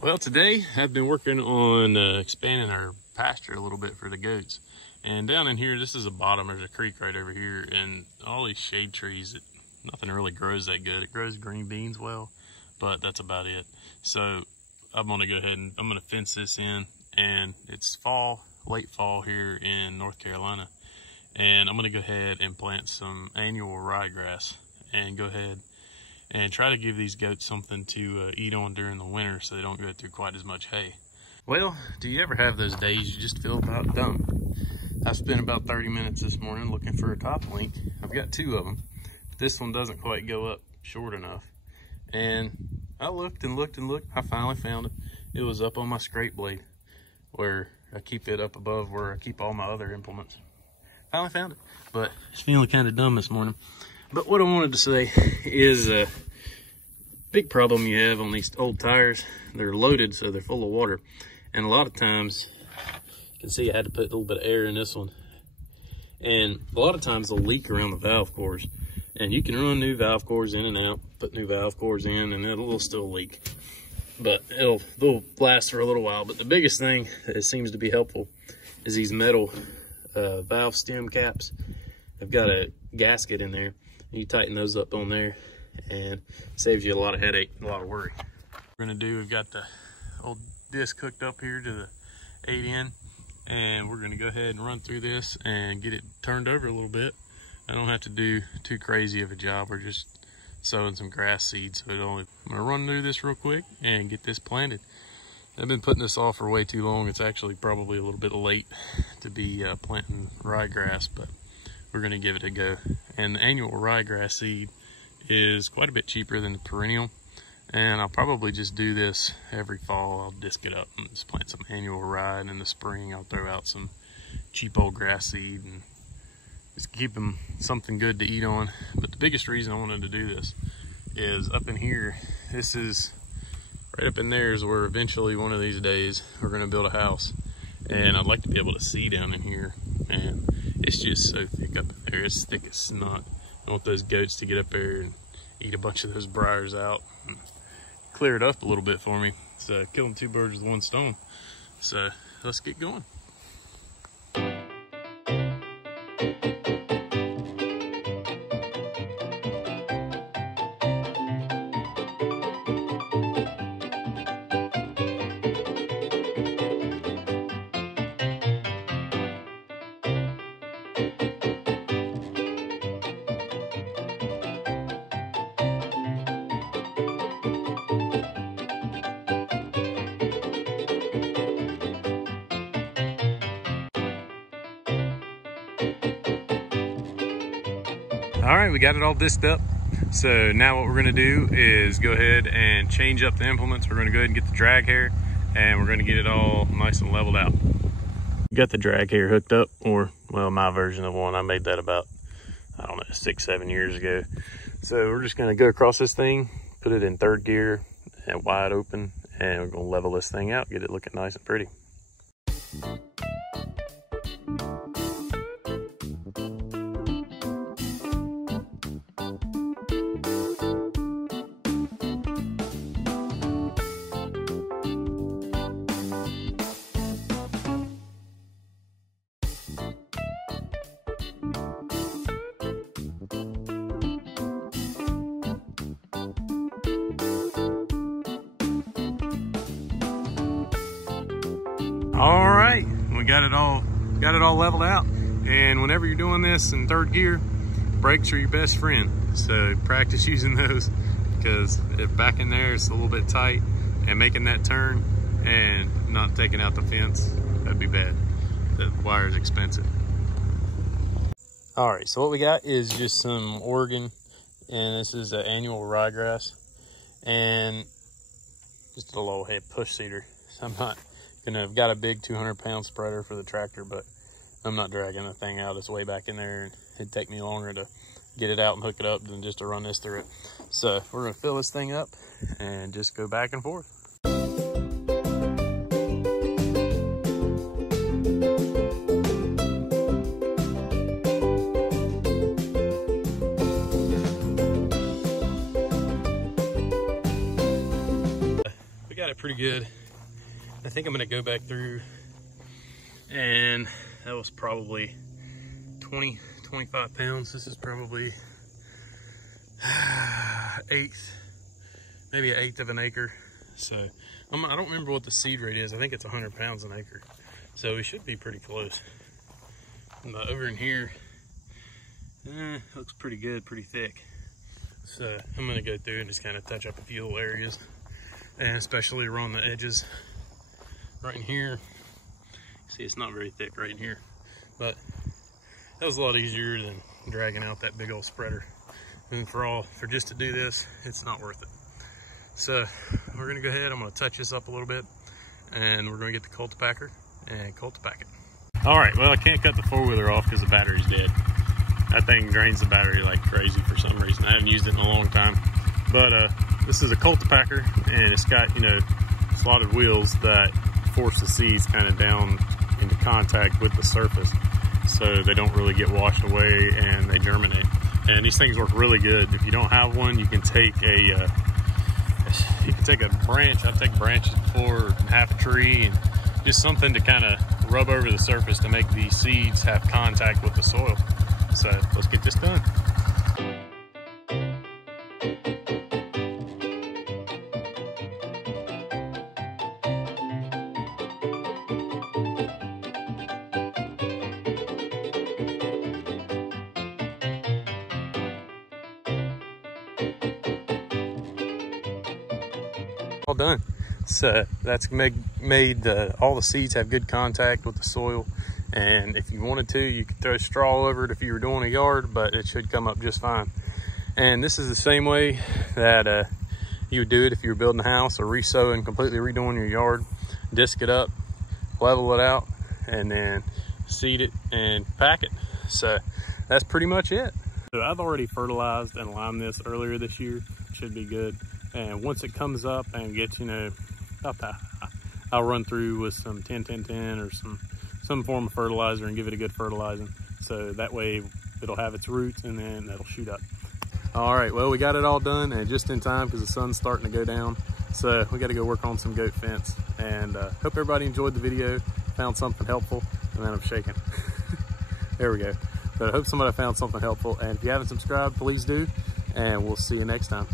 Well, today I've been working on expanding our pasture a little bit for the goats. And down in here, this is a bottom, there's a creek right over here, and all these shade trees, nothing really grows that good. It grows green beans well, but that's about it. So I'm gonna go ahead and I'm gonna fence this in, and it's fall, late fall here in North Carolina. And I'm gonna go ahead and plant some annual ryegrass and go ahead and try to give these goats something to eat on during the winter so they don't go through quite as much hay. Well, do you ever have those days you just feel about dumb? I've spent about 30 minutes this morning looking for a top link. I've got two of them, but this one doesn't quite go up short enough. And I looked and looked and looked. I finally found it. It was up on my scrape blade where I keep it up above where I keep all my other implements. Finally found it, but it's feeling kind of dumb this morning. But what I wanted to say is a big problem you have on these old tires. They're loaded, so they're full of water. And a lot of times, you can see I had to put a little bit of air in this one. And a lot of times they'll leak around the valve cores. And you can run new valve cores in and out, put new valve cores in, and it'll still leak. But they'll last for a little while. But the biggest thing that seems to be helpful is these metal valve stem caps. They've got a gasket in there. You tighten those up on there and it saves you a lot of headache, a lot of worry. We're gonna do, we've got the old disc hooked up here to the 8N, and we're gonna go ahead and run through this and get it turned over a little bit. I don't have to do too crazy of a job. We're just sowing some grass seeds. So I'm gonna run through this real quick and get this planted. I've been putting this off for way too long. It's actually probably a little bit late to be planting ryegrass, but we're gonna give it a go. And the annual ryegrass seed is quite a bit cheaper than the perennial. And I'll probably just do this every fall. I'll disc it up and just plant some annual rye, and in the spring I'll throw out some cheap old grass seed and just keep them something good to eat on. But the biggest reason I wanted to do this is up in here, this is right up in there is where eventually one of these days we're gonna build a house. And I'd like to be able to see down in here, and it's just so thick up in there. It's thick as snot. I want those goats to get up there and eat a bunch of those briars out and clear it up a little bit for me. So killing two birds with one stone. So let's get going. All right, we got it all disked up. So now what we're gonna do is go ahead and change up the implements. We're gonna go ahead and get the drag hair, and we're gonna get it all nice and leveled out. Got the drag hair hooked up, or well, my version of one. I made that about, I don't know, 6-7 years ago. So we're just gonna go across this thing, put it in third gear and wide open, and we're gonna level this thing out, get it looking nice and pretty. All right, we got it all leveled out. And whenever you're doing this in third gear, brakes are your best friend. So practice using those, because if back in there it's a little bit tight, and making that turn and not taking out the fence, that'd be bad. The wire is expensive. All right, so what we got is just some Oregon, and this is an annual ryegrass, and just a little head push seeder. I've got a big 200-pound spreader for the tractor, but I'm not dragging the thing out. It's way back in there, and it'd take me longer to get it out and hook it up than just to run this through it. So we're gonna fill this thing up and just go back and forth. got it pretty good. I think I'm gonna go back through, and that was probably 20, 25 pounds. This is probably maybe an eighth of an acre. So I don't remember what the seed rate is. I think it's 100 pounds an acre. So we should be pretty close. But over in here, looks pretty good, pretty thick. So I'm gonna go through and just kind of touch up a few little areas, and especially around the edges. Right in here, see it's not very thick right in here, but that was a lot easier than dragging out that big old spreader. And for just to do this, it's not worth it. So we're gonna go ahead, I'm gonna touch this up a little bit, and we're gonna get the cultipacker and cultipack it. All right, well, I can't cut the four-wheeler off because the battery's dead. That thing drains the battery like crazy for some reason. I haven't used it in a long time. But this is a cultipacker, and it's got, you know, slotted wheels that force the seeds kind of down into contact with the surface, so they don't really get washed away and they germinate. And these things work really good. If you don't have one, you can take a branch. I take branches before, half a tree, and just something to kind of rub over the surface to make the seeds have contact with the soil. So let's get this done. All done. So that's made all the seeds have good contact with the soil, and if you wanted to, you could throw straw over it if you were doing a yard, but it should come up just fine. And this is the same way that you would do it if you were building a house or re-sowing, completely redoing your yard. Disc it up, level it out, and then seed it and pack it. So that's pretty much it. So I've already fertilized and limed this earlier this year. Should be good. And once it comes up and gets, you know, about that, I'll run through with some 10-10-10 or some form of fertilizer and give it a good fertilizing. So that way it'll have its roots and then it'll shoot up. All right, well, we got it all done, and just in time because the sun's starting to go down. So we got to go work on some goat fence. And hope everybody enjoyed the video, found something helpful, and then I'm shaking. There we go. But I hope somebody found something helpful. And if you haven't subscribed, please do. And we'll see you next time.